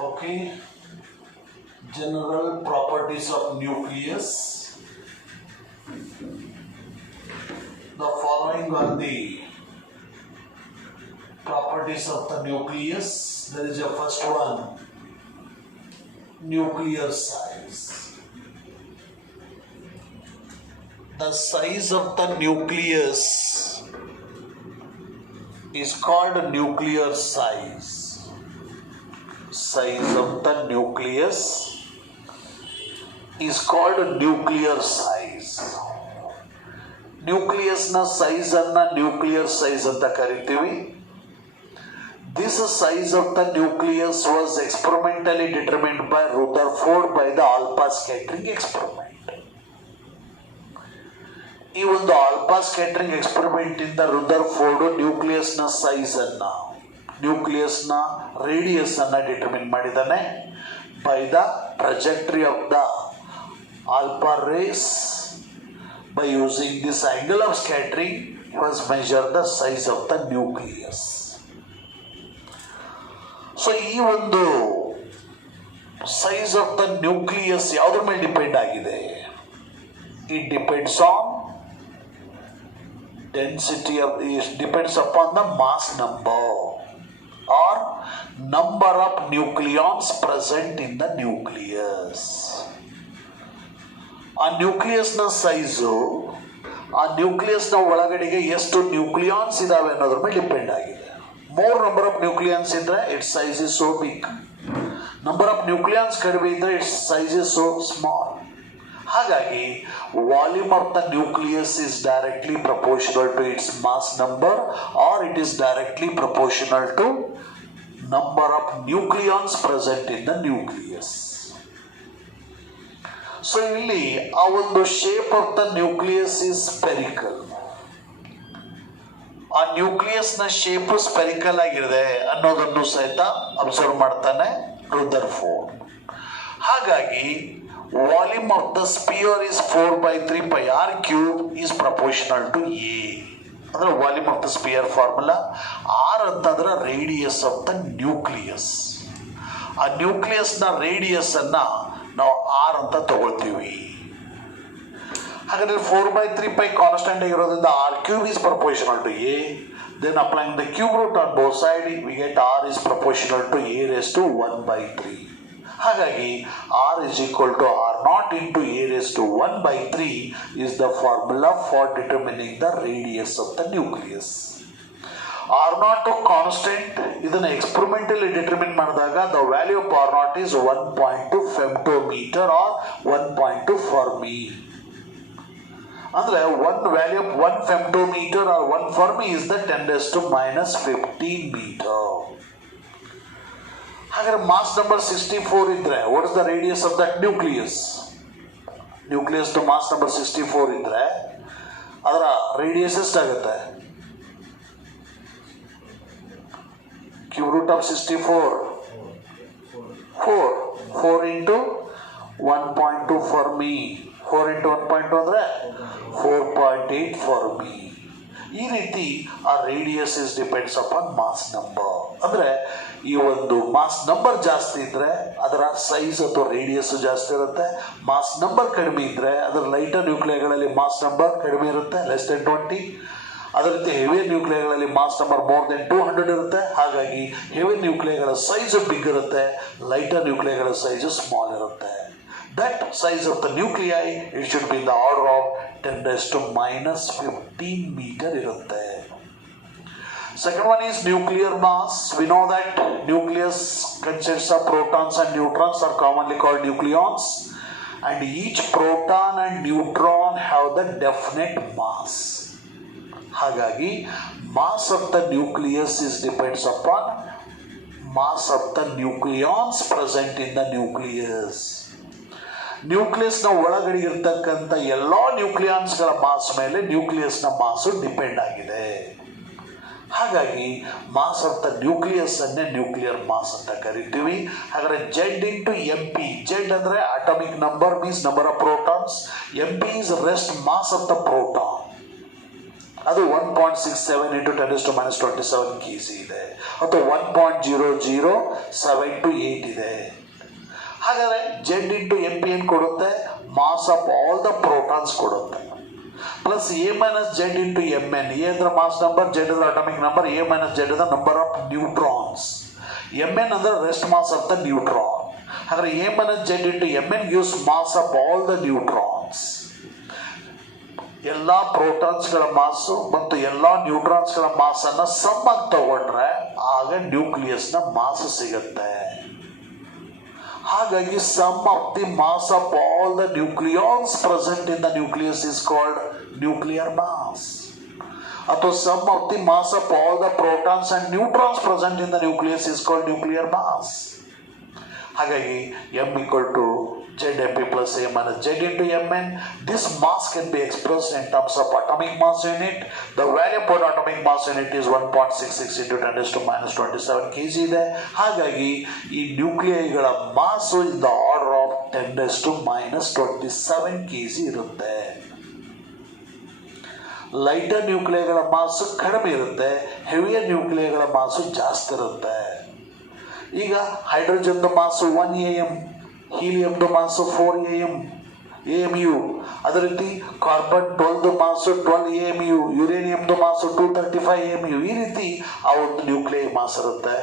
Okay, general properties of nucleus. The following are the properties of the nucleus. There is a first one, nuclear size. The size of the nucleus is called nuclear size. Size of the nucleus is called nuclear size. Nucleus na size anna nuclear size anta kariತೀವಿ. This size of the nucleus was experimentally determined by Rutherford by the alpha scattering experiment. ಈ ಒಂದು alpha scattering experiment ಇಂದ Rutherford nucleus ನ size ಅನ್ನ, nucleus ನ radius ಅನ್ನ determine ಮಾಡಿದ್ದಾನೆ. By the trajectory of the alpha race, by using this angle of scattering, he was measure the size of the nucleus. So ಈ ಒಂದು size of the nucleus ಯಾವುದ್ರ ಮೇಲೆ depend ಆಗಿದೆ? It depends on density of, it depends upon the mass number or number of nucleons present in the nucleus. ಆ ನ್ಯೂಕ್ಲಿಯಸ್ನ size ಆ ನ್ಯೂಕ್ಲಿಯಸ್ನ ಒಳಗಡೆಗೆ ಎಷ್ಟು nucleons ಇದಾವೆ ಅನ್ನೋದ್ರ ಮೇಲೆ ಡಿಪೆಂಡ್ ಆಗಿದೆ. ಮೋರ್ ನಂಬರ್ ಆಫ್ ನ್ಯೂಕ್ಲಿಯಾನ್ಸ್ ಇದ್ರೆ its size is so big. Number of nucleons ಕಡಿಮೆ ಇದ್ರೆ its size is so small. ಹಾಗಾಗಿ volume of the nucleus is directly proportional to its mass number or it is directly proportional to number of nucleons present in the nucleus. So ಇಲ್ಲಿ ಆ ಒಂದು shape of the nucleus is spherical. ಆ nucleus ನ shape spherical ಆಗಿರುತ್ತೆ ಅನ್ನೋದನ್ನು ಸಹಿತ observe ಮಾಡ್ತಾನೆ Rutherford. ಹಾಗಾಗಿ volume of the sphere is 4/3 pi r cube is proportional to a. ಅಂದ್ರೆ volume of the sphere formula. R ಅಂತಂದ್ರೆ ರೇಡಿಯಸ್ ಆಫ್ ದ ನ್ಯೂಕ್ಲಿಯಸ್. ಆ ನ್ಯೂಕ್ಲಿಯಸ್ ನ ರೇಡಿಯಸ್ ಅನ್ನ ನಾವು ಆರ್ ಅಂತ ತಗೊಳ್ತೀವಿ. ಹಾಗಾದ್ರೆ 4/3 pi ಕಾನ್ಸ್ಟೆಂಟ್ ಆಗಿರೋದ್ರಿಂದ R cube is proportional to A. Then applying the cube root on both side we get R is proportional to A raise to 1/3. ಹಾಗಾಗಿ R is equal to R not into A raise to 1/3 is the formula for determining the radius of the nucleus. R not constant ಇದನ್ನ experimentally determine ಮಾಡಿದಾಗ the value of R not is 1.2 femtometer or 1.2 Fermi. ಅಂದ್ರೆ one value of 1 femtometer or 1 Fermi is the 10⁻15 meter. ಹಾಗಾದ್ರೆ mass number 64 ಇದ್ರೆ what is the radius of that nucleus? Nucleus mass number 64 ಇದ್ರೆ ಅದರ radius ಎಷ್ಟಾಗುತ್ತೆ? Cube root of 64 4 into 1.2 Fermi. 4 into 1.2 ಅಂದ್ರೆ 4.8 Fermi. ಈ ರೀತಿ ಆ radius is depends upon mass number. ಅಂದ್ರೆ ಈ ಒಂದು ಮಾಸ್ ನಂಬರ್ ಜಾಸ್ತಿ ಇದ್ರೆ ಅದರ ಸೈಜ್ ಅಥವಾ ರೇಡಿಯಸ್ ಜಾಸ್ತಿ ಇರುತ್ತೆ. ಮಾಸ್ ನಂಬರ್ ಕಡಿಮೆ ಇದ್ರೆ ಅದರ ಲೈಟರ್ ನ್ಯೂಕ್ಲಿಯಗಳಲ್ಲಿ ಮಾಸ್ ನಂಬರ್ ಕಡಿಮೆ ಇರುತ್ತೆ, ಲೆಸ್ ದೆನ್ 20. ಅದೇ ರೀತಿ ಹೆವಿ ನ್ಯೂಕ್ಲಿಯಗಳಲ್ಲಿ ಮಾಸ್ ನಂಬರ್ ಮೋರ್ ದೆನ್ 200 ಇರುತ್ತೆ. ಹಾಗಾಗಿ ಹೆವಿ ನ್ಯೂಕ್ಲಿಯಗಳ ಸೈಜ್ ಬಿಗ್ ಇರುತ್ತೆ, ಲೈಟರ್ ನ್ಯೂಕ್ಲಿಯಗಳ ಸೈಜ್ ಸ್ಮಾಲ್ ಇರುತ್ತೆ. That size of the nuclei it should be in the order of 10⁻15 meter ಇರುತ್ತೆ. Second one is nuclear mass. We know that nucleus consists of protons and neutrons are commonly called nucleons, and each proton and neutron have the definite mass. ಹಾಗಾಗಿ mass of the nucleus is depends upon mass of the nucleons present in the nucleus. ನ್ಯೂಕ್ಲಿಯಸ್ನ ಒಳಗಡೆ ಇರ್ತಕ್ಕಂಥ ಎಲ್ಲ ನ್ಯೂಕ್ಲಿಯಾನ್ಸ್ಗಳ mass ಮೇಲೆ ನ್ಯೂಕ್ಲಿಯಸ್ನ ಮಾಸು depend ಆಗಿದೆ. ಹಾಗಾಗಿ mass of the nucleus ಅನ್ನೇ nuclear mass ಅಂತ ಕರಿತೀವಿ. ಹಾಗಾದ್ರೆ Z into M P. Z ಅಂದ್ರೆ atomic number means number of protons. M P is rest mass of the proton. ಅದು 1.67 ಇಂಟು 10⁻27 kg ಇದೆ, ಅಥವಾ 1.0078 ಇದೆ. ಹಾಗಾದರೆ Z ಇಂಟು MP ಏನು ಕೊಡುತ್ತೆ? Mass of all the protons ಕೊಡುತ್ತೆ. Plus A minus Z into Mn. A ಅಂದ್ರೆ mass number, Z ಅಂದ್ರೆ atomic number, A minus Z ಅಂದ್ರೆ ನಂಬರ್ ಆಫ್ ನ್ಯೂಟ್ರಾನ್ಸ್, Mn ಅಂದ್ರೆ rest mass of the neutron. ಹಾಗಾದ್ರೆ A minus Z into Mn gives mass of all the neutrons. ಎಲ್ಲ ಪ್ರೋಟಾನ್ಸ್ಗಳ ಮಾಸು ಮತ್ತು ಎಲ್ಲ ನ್ಯೂಟ್ರಾನ್ಸ್ಗಳ ಮಾಸನ್ನು some ಆಗಿ ತಗೊಂಡ್ರೆ ಆಗ ನ್ಯೂಕ್ಲಿಯಸ್ನ ಮಾಸ್ ಸಿಗುತ್ತೆ. ಹಾಗಾಗಿ sum of the mass of all the nucleons present in the nucleus is called nuclear mass, ಅಥವಾ sum of the mass of all the protons and neutrons present in the nucleus is called nuclear mass. ಹಾಗಾಗಿ M equal to ZMP plus A minus Z into Mn. This mass can be expressed in terms of atomic mass unit. The value for atomic mass unit is 1.66 into 10⁻27 kg ಇದೆ. ಹಾಗಾಗಿ ಈ ನ್ಯೂಕ್ಲಿಯೈಗಳ mass in the order of 10⁻27 kg ಇರುತ್ತೆ. Lighter ನ್ಯೂಕ್ಲಿಯೈಗಳ mass ಕಡಿಮೆ ಇರುತ್ತೆ, heavier ನ್ಯೂಕ್ಲಿಯೈಗಳ ಮಾಸು ಜಾಸ್ತಿ ಇರುತ್ತೆ. ಈಗ ಹೈಡ್ರೋಜನ್ದು ಮಾಸು 1 AM, ಹೀಲಿಯಮ್ದು ಮಾಸು 4 AMU, ಅದೇ ರೀತಿ ಕಾರ್ಬನ್ 12 ಮಾಸು 12 AMU, ಯುರೇನಿಯಮ್ದು ಮಾಸು 235 AMU. ಈ ರೀತಿ ಆ ಒಂದು ನ್ಯೂಕ್ಲಿಯರ್ ಮಾಸ್ ಇರುತ್ತೆ.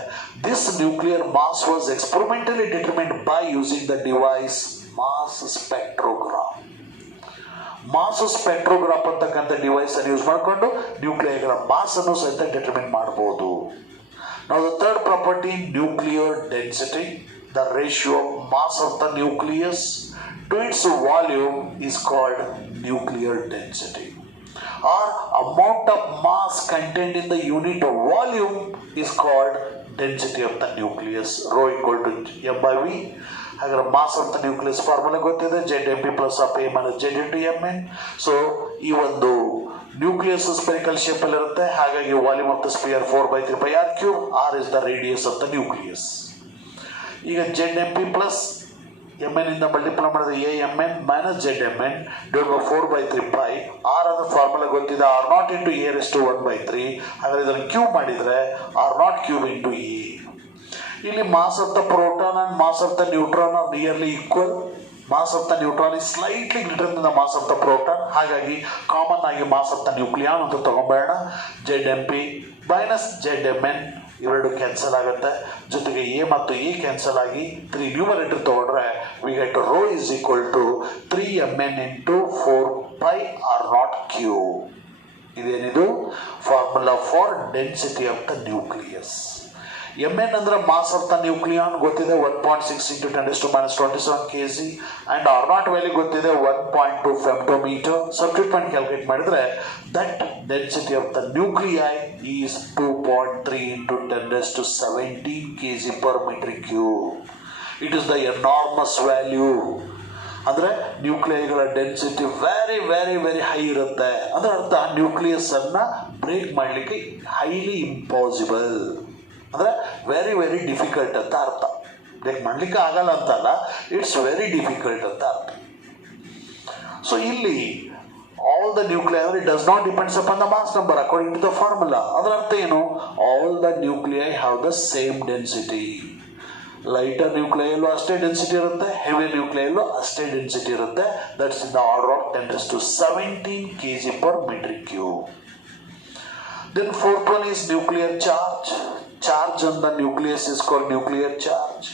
This nuclear mass was experimentally determined by using the device mass spectrograph. Mass spectrograph ಅಂತಕ್ಕಂಥ ಡಿವೈಸ್ ಅನ್ನು ಯೂಸ್ ಮಾಡಿಕೊಂಡು ನ್ಯೂಕ್ಲಿಯರ್ಗಳ ಮಾಸ್ ಅನ್ನು ಸಹಿತ ಡಿಟರ್ಮಿನ್ ಮಾಡಬಹುದು. Now the third property, nuclear density. The ratio of mass of the nucleus to its volume is called nuclear density, or amount of mass contained in the unit of volume is called density of the nucleus. Rho equal to M/V. ಹಾಗಾದ್ರೆ mass of the nucleus formula ಗೊತ್ತಿದೆ, ZMP plus of A minus Z into Mn. So ಈ ಒಂದು ನ್ಯೂಕ್ಲಿಯಸ್ spherical shape ಅಲ್ಲಿ ಇರುತ್ತೆ. ಹಾಗಾಗಿ volume of the sphere 4/3πr³. R is the radius of the nucleus. ಈಗ ZMP plus Mn ಇಂದ multiply ಮಾಡಿದ್ರೆ AMn minus ZMn divide by 4/3π. R ಅನ್ನೋ ಫಾರ್ಮುಲಾ ಗೊತ್ತಿದೆ, R0 ಇಂಟು A⁻1/3. ಹಾಗಾದ್ರೆ ಇದನ್ನು ಕ್ಯೂಬ್ ಮಾಡಿದ್ರೆ R0 ಕ್ಯೂಬ್ ಇಂಟು A. ಇಲ್ಲಿ mass of the proton and mass of the neutron are nearly equal. Mass of the neutron is slightly greater than the mass of the proton. ಹಾಗಾಗಿ common ಆಗಿ mass of the nucleon ಅಂತ ತಗೊಂಬೇಡ. ZMP minus ZMn ಇವೆರಡು cancel ಆಗುತ್ತೆ, ಜೊತೆಗೆ A ಮತ್ತು A cancel ಆಗಿ 3 numerator ತಗೊಂಡ್ರೆ we get rho is equal to 3Mn into 4πr0³. ಇದೇನಿದು formula for density of the nucleus. Mn ಅಂದ್ರೆ ಮಾಸ್ ಆಫ್ ದ ನ್ಯೂಕ್ಲಿಯಾನ್ ಗೊತ್ತಿದೆ, 1.6 into 10⁻27 kg, and R0 value ಗೊತ್ತಿದೆ 1.2 femtometer. ಸಬ್ಸ್ಟಿಟ್ಯೂಟ್ ಕ್ಯಾಲ್ಕುಲೇಟ್ ಮಾಡಿದ್ರೆ that density of the nuclei is 2.3 into 10⁻17 kg per meter cube. It is the enormous value. ಅಂದರೆ ನ್ಯೂಕ್ಲಿಯೈಗಳ density very very very high ಇರುತ್ತೆ. ಅದರ ಅರ್ಥ ನ್ಯೂಕ್ಲಿಯಸ್ ಅನ್ನ ಬ್ರೇಕ್ ಮಾಡಲಿಕ್ಕೆ ಹೈಲಿ ಇಂಪಾಸಿಬಲ್, ಅಂದರೆ ವೆರಿ ವೆರಿ ಡಿಫಿಕಲ್ಟ್ ಅಂತ ಅರ್ಥ. ಬ್ರೇಕ್ ಮಾಡಲಿಕ್ಕೆ ಆಗಲ್ಲ ಅಂತಲ್ಲ, ಇಟ್ಸ್ ವೆರಿ ಡಿಫಿಕಲ್ಟ್ ಅಂತ ಅರ್ಥ. ಸೊ ಇಲ್ಲಿ all the nuclei does not depends upon the mass number according to the formula. ಅದರ ಅರ್ಥ ಏನು? All the nuclei have the same density. Lighter ನ್ಯೂಕ್ಲಿಯಲ್ಲೂ ಅಷ್ಟೇ ಡೆನ್ಸಿಟಿ ಇರುತ್ತೆ, ಹೆವಿ ನ್ಯೂಕ್ಲಿಯಲ್ಲೂ ಅಷ್ಟೇ ಡೆನ್ಸಿಟಿ ಇರುತ್ತೆ. That's in the order of 10⁻17 kg per meter cube. Then fourth one is nuclear charge. Charge on the nucleus is called nuclear charge.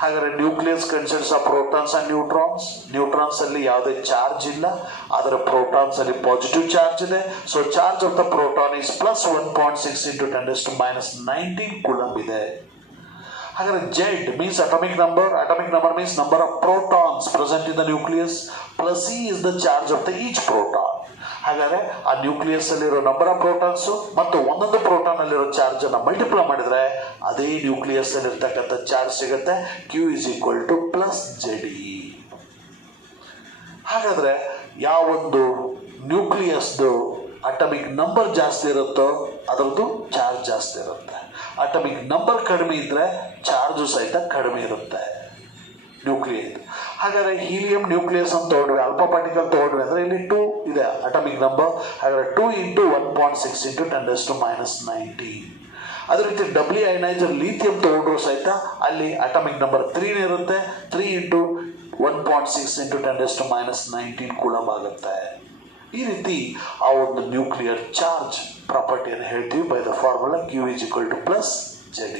ಹಾಗಾದರೆ nucleus consists of protons and neutrons. Neutrons ಅಲ್ಲಿ ಯಾವುದೇ charge ಇಲ್ಲ, ಆದರೆ protons ಅಲ್ಲಿ positive charge ಇದೆ. So charge of the proton is plus 1.6 into 10⁻19 coulomb ಇದೆ. ಹಾಗಾದರೆ Z means atomic number. Atomic number means number of protons present in the nucleus, plus E is the charge of the each proton. ಹಾಗಾದರೆ ಆ nucleus ಅಲ್ಲಿರೋ number of protons ಮತ್ತು ಒಂದೊಂದು proton ಅಲ್ಲಿರೋ charge ಅನ್ನು multiply ಮಾಡಿದ್ರೆ ಅದೇ ನ್ಯೂಕ್ಲಿಯಸ್ ಅಲ್ಲಿ ಇರ್ತಕ್ಕಂಥ ಚಾರ್ಜ್ ಸಿಗುತ್ತೆ. Q is equal to plus ZE. ಹಾಗಾದರೆ ಯಾವೊಂದು ನ್ಯೂಕ್ಲಿಯಸ್ದು ಅಟಮಿಕ್ ನಂಬರ್ ಜಾಸ್ತಿ ಇರುತ್ತೋ ಅದರದ್ದು ಚಾರ್ಜ್ ಜಾಸ್ತಿ ಇರುತ್ತೆ. ಅಟಮಿಕ್ ನಂಬರ್ ಕಡಿಮೆ ಇದ್ದರೆ ಚಾರ್ಜು ಸಹಿತ ಕಡಿಮೆ ಇರುತ್ತೆ ನ್ಯೂಕ್ಲಿಯಸ್. ಹಾಗಾದರೆ ಹೀಲಿಯಂ ನ್ಯೂಕ್ಲಿಯಸ್ ಅಂತ ತಗೊಂಡ್ವಿ, ಅಲ್ಫಾ ಪಾರ್ಟಿಕಲ್ ತಗೊಂಡ್ವಿ ಅಂದರೆ ಇಲ್ಲಿ 2 ಇದೆ ಅಟಾಮಿಕ್ ನಂಬರ್. ಹಾಗಾದರೆ 2 × 1.6 × 10⁻19. ಅದೇ ರೀತಿ ಡಬ್ಲ್ಯೂ ಐನೈಸರ್ ಲೀಥಿಯಂ ತಗೊಂಡ್ರು ಸಹಿತ ಅಲ್ಲಿ ಅಟಾಮಿಕ್ ನಂಬರ್ 3 ಇರುತ್ತೆ. 3 × 1.6 × 10⁻19 ಕೂಲಂಬ್ ಆಗುತ್ತೆ. ಈ ರೀತಿ ಆ ಒಂದು ನ್ಯೂಕ್ಲಿಯರ್ ಚಾರ್ಜ್ ಪ್ರಾಪರ್ಟಿಯನ್ನು ಹೇಳ್ತೀವಿ by the formula Q = +Ze.